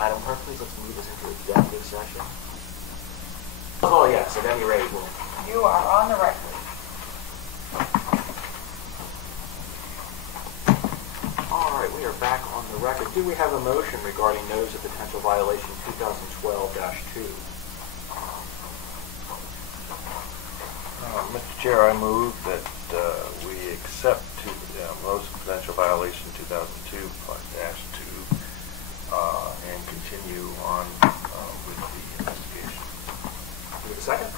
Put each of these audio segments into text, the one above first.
Madam Clerk, please let's move this into executive session. Oh yes, at any rate, You are on the record. all right, we are back on the record. Do we have a motion regarding notice of potential violation 2012-2? Mr. Chair, I move that we accept notice of potential violation 2002-2 and continue on with the investigation. Do we have a second?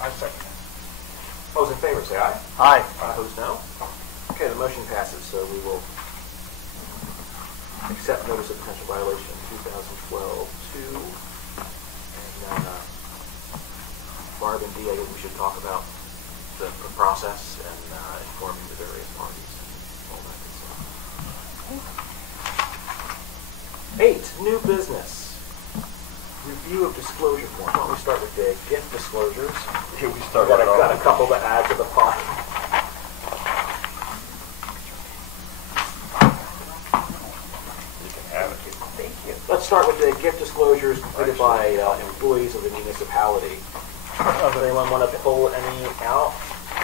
I second it. Those in favor say aye. Aye. Opposed, no. Okay, the motion passes, so we will accept notice of potential violation 2012-2. And Barb and Dee, I think we should talk about the process and informing the various parties and all that good stuff. 8, new business. Review of disclosure forms. Why don't we start with the gift disclosures? Here we start. Got a couple to add to the pot. You can have it. Thank you. Let's start with the gift disclosures completed by employees of the municipality. Does anyone want to pull any out?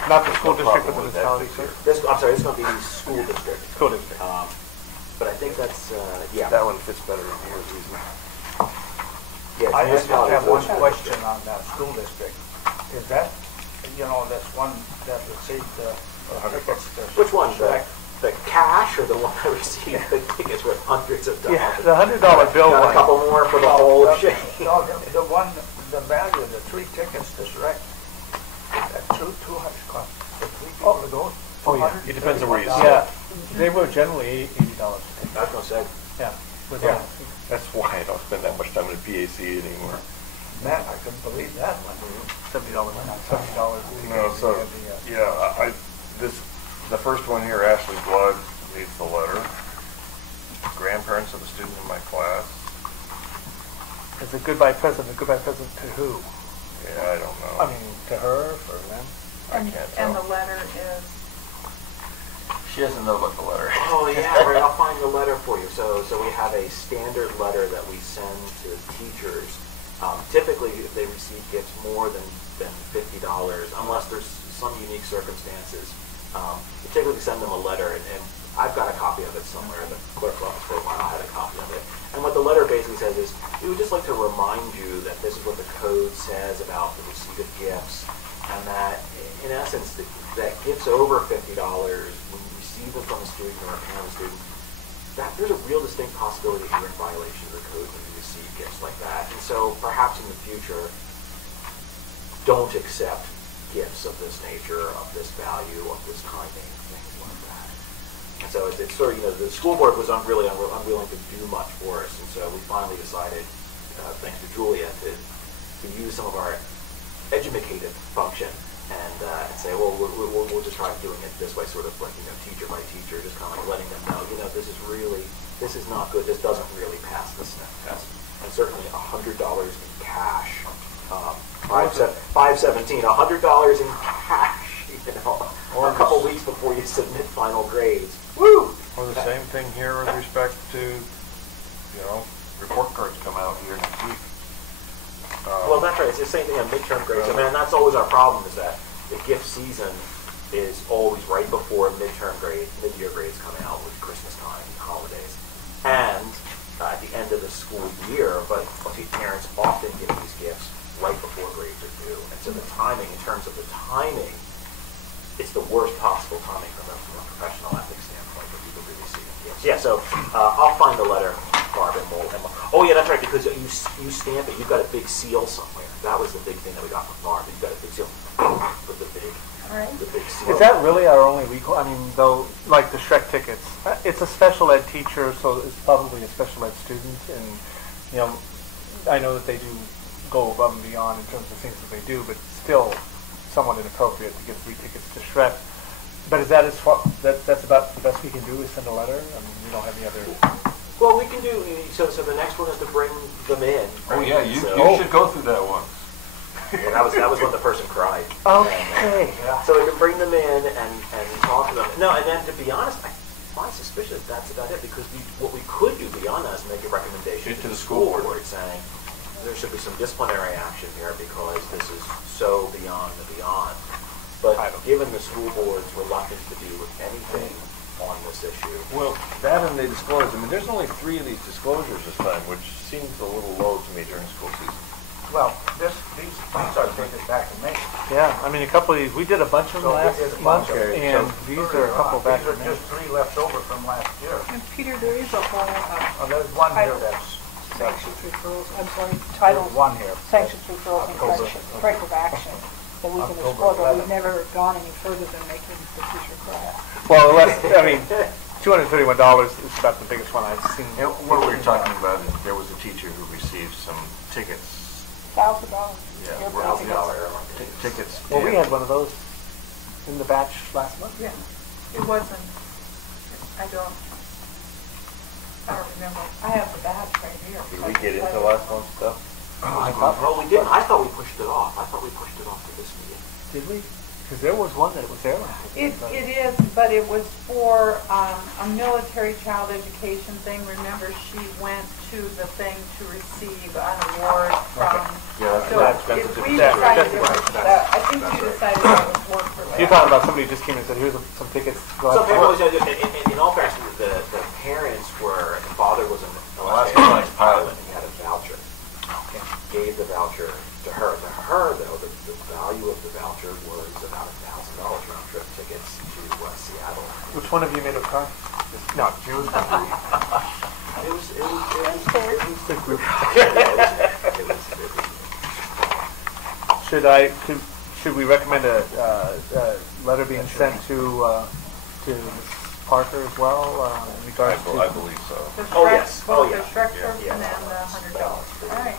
Not the school district, but the municipality, sir. I'm sorry, this is going to be school district. School district. But I think that's, yeah. That one fits better in here, easy. Yeah, I just municipality have one district. question on that school district. Is that, this one that received the tickets? Which one? The cash or the one that received the tickets worth hundreds of dollars? Yeah, the $100 bill Got a one. couple more for the whole shit. No, the one, the value of the 3 tickets is right. That 200 cost for 3 people to go. Oh, yeah. It depends on where you Yeah, they were generally $80. I was going to say. Yeah. With Yeah. That's why I don't spend that much time in PAC anymore. Man, I couldn't believe that one. $70. $70. No, so, yeah, the first one here, Ashley Blood, needs the letter. Grandparents of a student in my class. It's a goodbye present. A goodbye present to who? Yeah, I don't know. I mean, to her, for them? I can't tell. And the letter is, She doesn't know about the letter. Oh yeah, right. I'll find the letter for you. So we have a standard letter that we send to teachers. Typically, if they receive gifts more than $50, unless there's some unique circumstances, we typically send them a letter. And I've got a copy of it somewhere. The clerk's office for a while had a copy of it. And what the letter basically says is, we would just like to remind you that this is what the code says about the receipt of gifts, and that in essence, that gifts over $50, when you receive them from a student or a parent of a student, that there's a real distinct possibility that you're in violation of the code when you receive gifts like that. And so perhaps in the future, don't accept gifts of this nature, of this value, of this timing, things like that. And so it's sort of, the school board was really unwilling to do much for us, and so we finally decided, thanks to Julia, to use some of our educative function and say, well, we'll just try doing it this way, sort of like, teacher by teacher, just kind of like letting them know, this is not good, this doesn't really pass the sniff test. And certainly $100 in cash, $517, $100 in cash, a couple weeks before you submit final grades. Woo! Or the same thing here with respect to, report cards come out here next week. Well, that's right. It's the same thing on midterm grades. I mean, that's always our problem, is that the gift season is always right before mid-year grades come out with Christmas time and holidays. And at the end of the school year, but parents often give these gifts right before grades are due. And so the timing, in terms of the timing, it's the worst possible timing from a professional ethics standpoint for people to be receiving gifts. Yeah, so I'll find the letter, Barb, and we'll oh yeah, that's right, because you stamp it, you've got a big seal somewhere. That was the big thing that we got from Barb. You've got a big seal with the big seal. Is that really our only recourse? I mean, though, like the Shrek tickets, it's a special ed teacher, so it's probably a special ed student, and I know that they do go above and beyond in terms of things that they do, but still somewhat inappropriate to give 3 tickets to Shrek. But is that as far? That's about the best we can do, is send a letter? I mean, we don't have any other. Well, we can do, so the next one is to bring them in. Oh yeah, you should go through that one. Well, that was when the person cried. Okay. So we can bring them in and talk to them. No, and then to be honest, my suspicion is that's about it, because what we could do beyond that is make a recommendation to the school board saying there should be some disciplinary action here because this is so beyond the beyond. But given the school board's reluctance to do anything on this issue. Well, that and they disclose, I mean, there's only 3 of these disclosures this time, which seems a little low to me during school season. Well, these are dated back in May. Yeah, I mean, a couple of these, we did a bunch of them So we last did a month, bunch of them. and So these are a couple back These in are May. just 3 left over from last year. And Peter, there is a whole, Oh, there's one here Title. that's, sanctions referrals, I'm sorry, title, there's one here. sanctions referrals and October. corrective action that we can October explore, but 11. we've never gone any further than making the teacher cry. Well, I mean, $231 is about the biggest one I've seen. And what we were talking about is there was a teacher who received some tickets. $1,000. Yeah, Airport $1,000 tickets. tickets. Well, we and- had one of those in the batch last month. Yeah, it wasn't, I don't remember. I have the badge right here. Did we get into last month's stuff? Oh, we didn't. I thought we pushed it off. I thought we pushed it off to this meeting. Did we? Because there was one that was there last It month. is, but it was for a military child education thing. Remember, she went to the thing to receive an award from. Yeah, So that's expensive if to we do. decided it was, I think you decided that was work for You're talking about somebody who just came in and said, here's some tickets. Go Some ahead. families, in all fairness, the parents were, the father was an Alaska Alaska pilot. pilot, and he had a voucher. Gave the voucher to her. To her, though, the value of the voucher was about $1,000 round trip tickets to Seattle. Which one of you made a car? No, Jews. It was The group. it was Should we recommend a letter being sent to Ms. Parker as well in regards to? I believe so. Oh, yes. Oh, Both yeah. the Shrek Yeah. trip and then the $100. All right.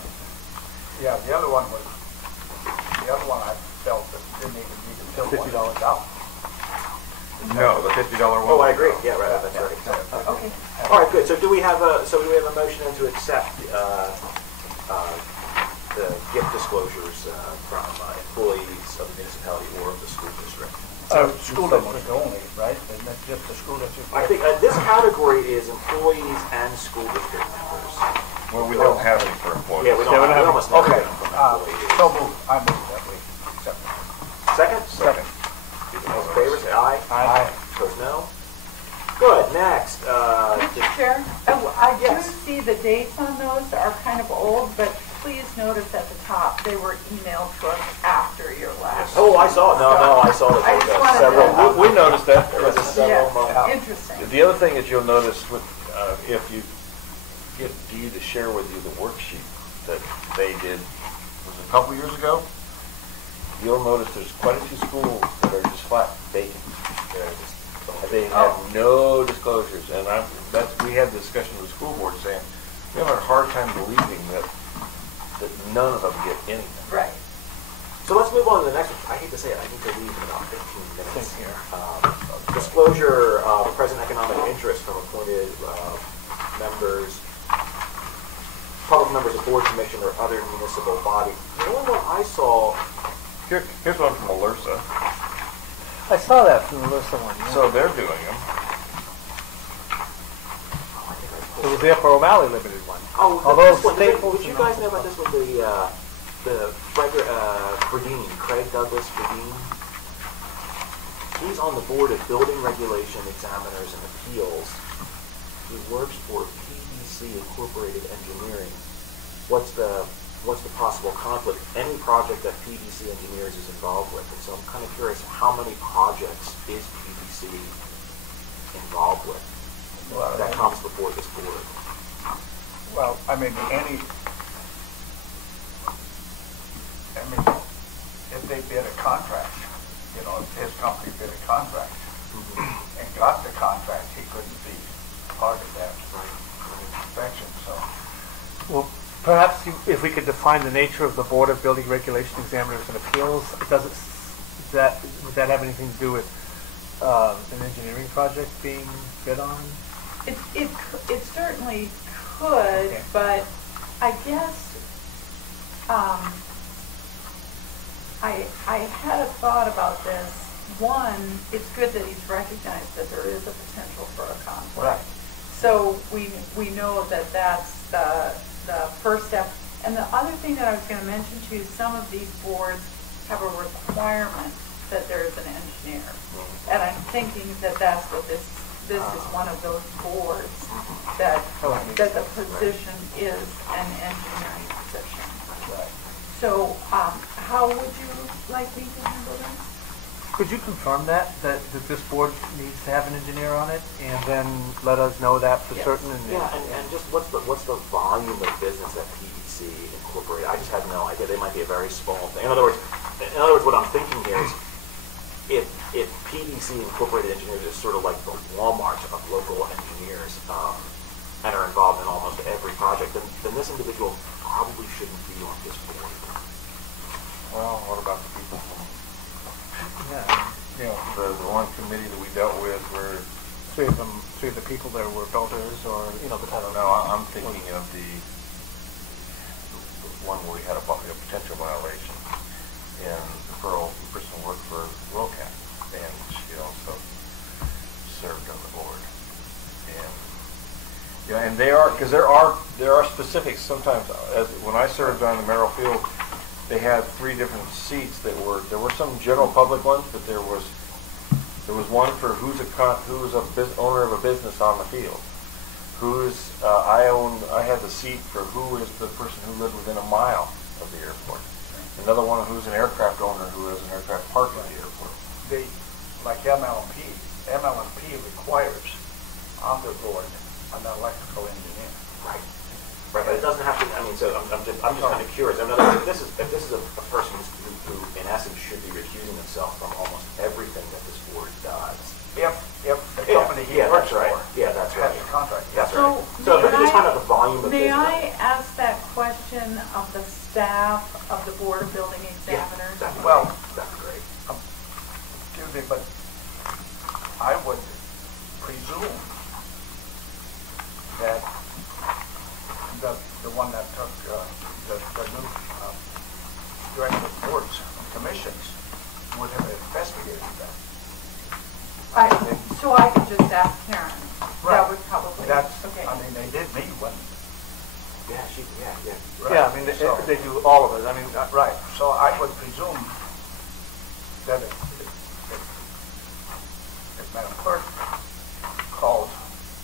Yeah, the other one I felt that didn't even need to fill $50 out. No, the $50 one. Oh, I agree. Yeah, right. That's right. Okay. All right, good. So do we have a motion then to accept the gift disclosures from employees of the municipality or of the school district? School district only, right? Isn't it just the school district? I think this category is employees and school district members. Well, we don't have any for employees. Yeah, we don't have, we almost never Okay, get them from employees. so move, I move that we accept it. Second? Second. All in favor, say aye. Aye. Opposed, no. Good, next. Mr. Chair, I do Yes. see the dates on those are kind of old, but please notice at the top, they were emailed to us after your last. Oh, I saw it. No, I saw that I there just was wanted several. to- We noticed that. There was a several month. Yeah, interesting. The other thing that you'll notice with, if you get Dee to share with you the worksheet that they did, was it a couple years ago? You'll notice there's quite a few schools that are just flat vacant. They have no disclosures, and we had the discussion with the school board saying, we have a hard time believing that none of them get anything. Right. So let's move on to the next one. I hate to say it, I need to leave in about 15 minutes here. Disclosure of present economic interest from appointed members, public members of board, commission, or other municipal body. The only one I saw, Here's one from Alersa. I saw that from the list of one. Yeah. So they're doing them. I think I It pulled was there for O'Malley Limited one. Oh, Although this one, Staples did you and guys all know about this one, the Fredine, Craig Douglas Fredine? He's on the board of Building Regulation Examiners and Appeals. He works for PDC Incorporated Engineering. What's the possible conflict? Any project that PDC Engineers is involved with, and so I'm kind of curious, how many projects is PDC involved with that comes before this board? Well, I mean, if they bid a contract, if his company bid a contract and got the contract, he couldn't be part of that inspection, so. Well, perhaps if we could define the nature of the Board of Building Regulation Examiners and Appeals, would that have anything to do with an engineering project being bid on? It certainly could, Okay. but I guess I had a thought about this, one, it's good that he's recognized that there is a potential for a conflict. Right. So we know that that's the first step. And the other thing that I was going to mention to you, some of these boards have a requirement that there is an engineer. And I'm thinking that that's what this is one of those boards that the position is an engineering position. Right. So how would you like me to handle this? Could you confirm that this board needs to have an engineer on it, and then let us know that for Yes. certain? Yeah, and just what's the volume of business at PDC Incorporated? I just have no idea. They might be a very small thing. In other words, what I'm thinking here is if PDC Incorporated engineers is sort of like the Walmart of local engineers and are involved in almost every project, then this individual probably shouldn't be on this board. Well, what about the people from, Yeah. the one committee that we dealt with where, Three of the people there were builders, or the I type don't of. know, I'm thinking of the one where we had a potential violation. And the person worked for WorldCat, and she also served on the board. And and they are, because there are specifics sometimes. As when I served on the Merrill Field, they had 3 different seats there were some general public ones, but there was one for who's owner of a business on the field. I had the seat for who is the person who lived within a mile of the airport. Another one who's an aircraft owner who has an aircraft parked at the airport. They, like MLMP requires on their board an electrical engineer. Right. Right, but it doesn't have to. I mean, so I'm just kind of curious. In other words, if this is a person who, in essence, should be recusing himself from almost everything that this board does. If the company he works that's right. for Yeah, that's right. has a contract. That's So, right. So may just I- kind of the volume of May business. I ask that question of the staff of the Board of Building Examiners? Yeah, that'd be Well- great. That'd be great. Excuse me, but I would presume that the one that took the new director of boards and commissions would have investigated that. So I could just ask Karen. Right. That would probably, That's, okay. I mean, they did meet when. Yeah, Right. Yeah, I mean, they do all of it. I mean, Right, so I would presume that if Madam Clerk called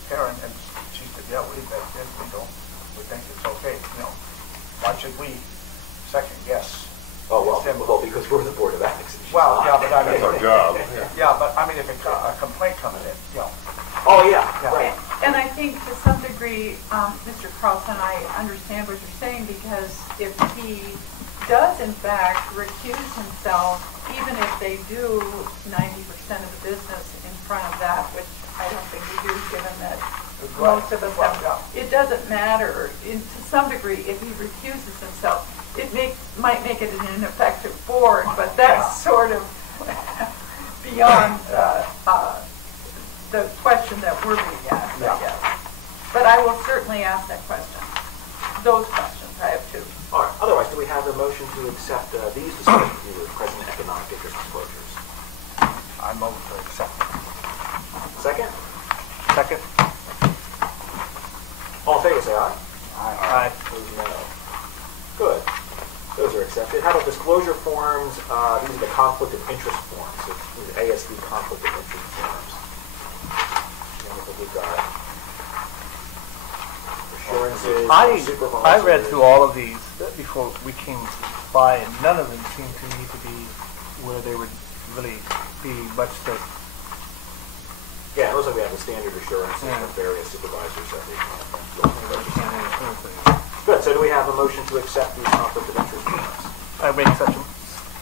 Karen and she said, yeah, we think it's okay, why should we second guess? Oh, well, because we're the Board of Ethics. and she's Well, not. yeah, but I mean. That's our job. Yeah, but I mean, if a complaint coming in, Oh, yeah, Yeah. right. And I think to some degree, Mr. Carlson, I understand what you're saying, because if he does in fact recuse himself, even if they do 90% of the business in front of that, which I don't think we do, given that most of us have, it doesn't matter. To some degree, if he recuses himself, it might make it an ineffective board, but that's sort of beyond the question that we're being asked, I guess. But I will certainly ask that question. Those questions, I have 2. All right. Otherwise, do we have a motion to accept these disclosures, the present economic interest disclosures? I move to accept. Second? second. All in favor, say aye. Aye. Opposed, no. Good. Those are accepted. How about disclosure forms? These are the conflict of interest forms. So these are ASB conflict of interest forms. And I think we've got assurances, supervisors. I read through all of these before we came by, and none of them seemed to me to be where they would really be much that. Yeah, it looks like we have the standard assurances from various supervisors that we have. Good. So do we have a motion to accept these conflict of interest forms? I make such a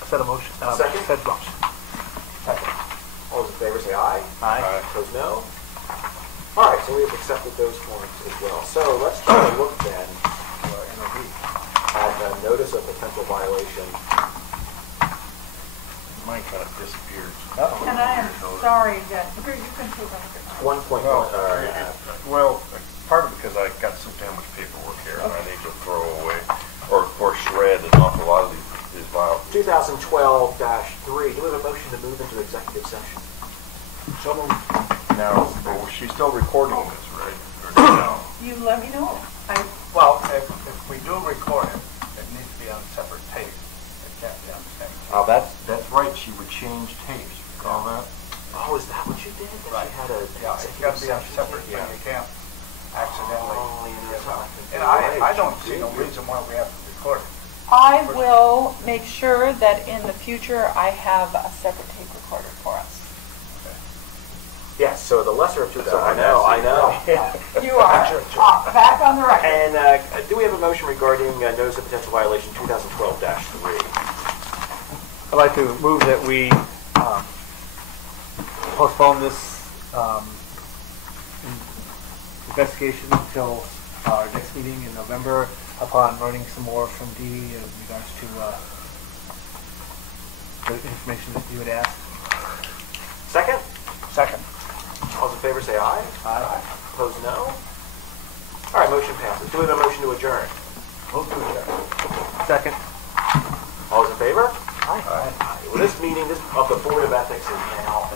set of motion. Second? Said motion. Second. All those in favor say aye. Aye. Opposed, no. All right, so we have accepted those forms as well. So let's try to look then at the notice of potential violation. Mine kind of disappeared. And I am sorry that, here, you can take on. 1.1. Well, partly because I got so damn much paperwork here, and I need to throw away or shred an awful lot of these files. 2009 2012-3. Do we have a motion to move into executive session? So moved. Now, she's still recording this, right? Or no? You let me know. Well, if we do record it, it needs to be on separate tape. It can't be on the same tape. Oh, that's right. She would change tapes. Recall that? Oh, is that what you did? That Right. you had a Yeah, it's got to be on separate, tape? thing. You can't accidentally. Oh, you know, get on. something. And I don't see no reason why we have to record it. I will make sure that in the future I have a separate tape recorder for us. Yes, so the lesser of two evils. I I know. You are back on the record. And do we have a motion regarding notice of potential violation 2012-3? I'd like to move that we postpone this investigation until our next meeting in November upon learning some more from Dee in regards to the information that you had asked. Second? Second. All those in favor say aye. Aye. Opposed, no. All right, motion passes. Do we have a motion to adjourn? We'll do that. Second. All those in favor? Aye. Well, this meeting of the Board of Ethics is now